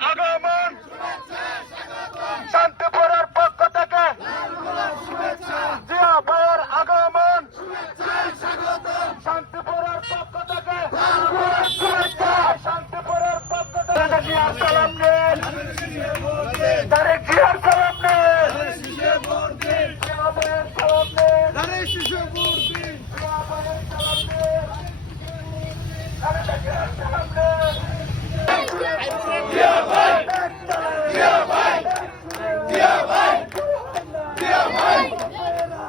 আগমন শান্তিপুরের পক্ষ থেকে জিয়া ভাইয়ের আগমন শান্তিপুরের পক্ষ থেকে শান্তিপুরের পক্ষ থেকে জিয়ার সালাম নেন তারেক জিয়ার সালাম নেন জিয়া ভাইয়ের সালাম নেন জিয়া ভাইয়ের সালাম নেন তারেক জিয়ার সালাম নেন জিয়া ভাই জিয়া ভাই জিয়া ভাই জিয়া ভাই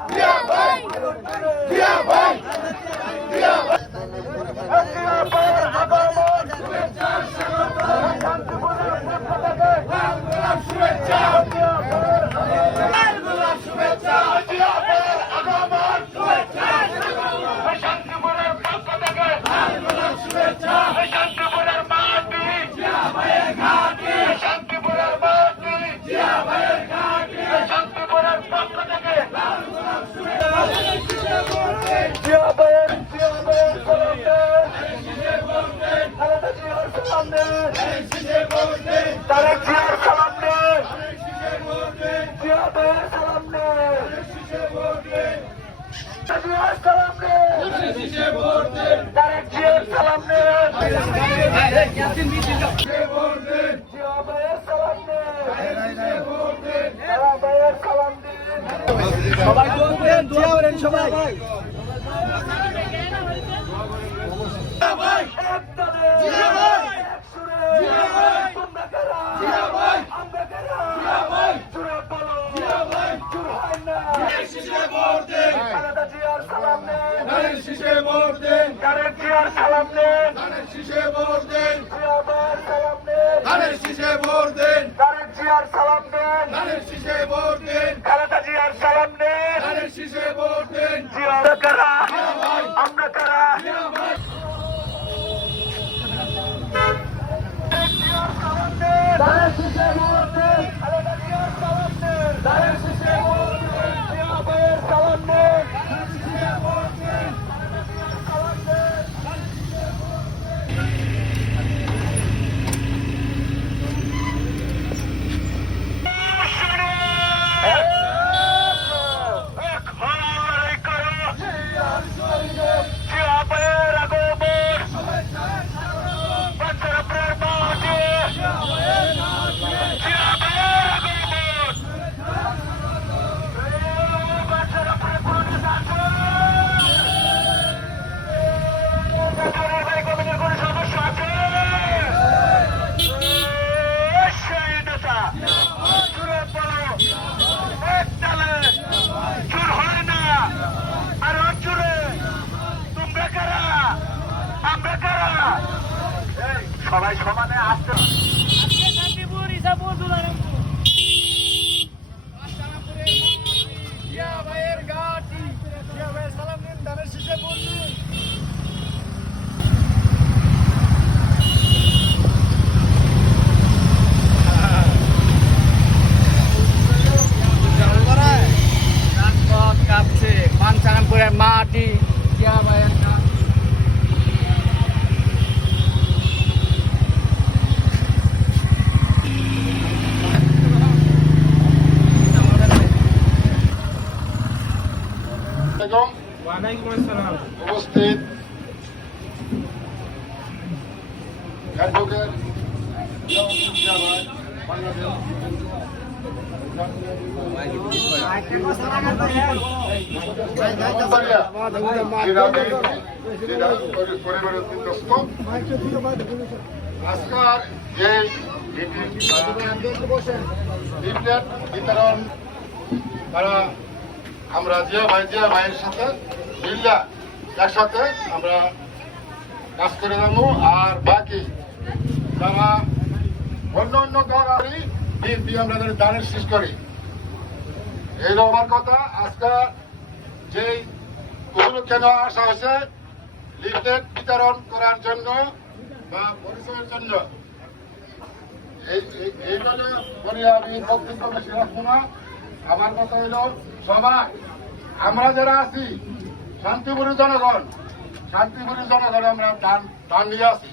জিয়া ভাই জিয়া ভাই জিয়া ভাই জিয়া ভাইয়ের আগমন শান্তিপুরের পক্ষ থেকে শুভেচ্ছা জিয়া ভাইয়ের আগমন শান্তিপুরের পক্ষ থেকে শুভেচ্ছা শান্তিপুরের মাটি শান্তিপুরের মাটি শান্তিপুরের পক্ষ থেকে জিয়া ভাইয়ের সালাম নেন তারেক জিয়ার সালাম নেন জিয়া ভাইয়ের সালাম নেন জিয়ার সালাম নেন তারেক জিয়ার সালাম নেন জিয়া ভাইয়ের সালাম নেন তারা ভাইয়ের সালাম দিন সবাই দোয়া করেন সবাই আমরা কারা সবাই সমানে আসতে কাঁপছে পাঞ্চানপুরের মাটি জিয়া ভাইয়ের উপস্থিত আজকাল যে বিতরণ তারা আমরা জিয়া ভাইয়ের সাথে মিল্লা একসাথে আমরা কাজ করে যাবো। আর বাকি যারা অন্য অন্য দল করি বিএনপি আমরা দানের শেষ করি এই আমার কথা। আজকে যেই কেন আসা হয়েছে লিফলেট বিতরণ করার জন্য বা পরিচয়ের জন্য এই বলে আমি বক্তব্য বেশি রাখবো না। আমার কথা হইল সবাই আমরা যারা আছি শান্তিপুরের জনগণ আমরা ধান নিয়ে আসি।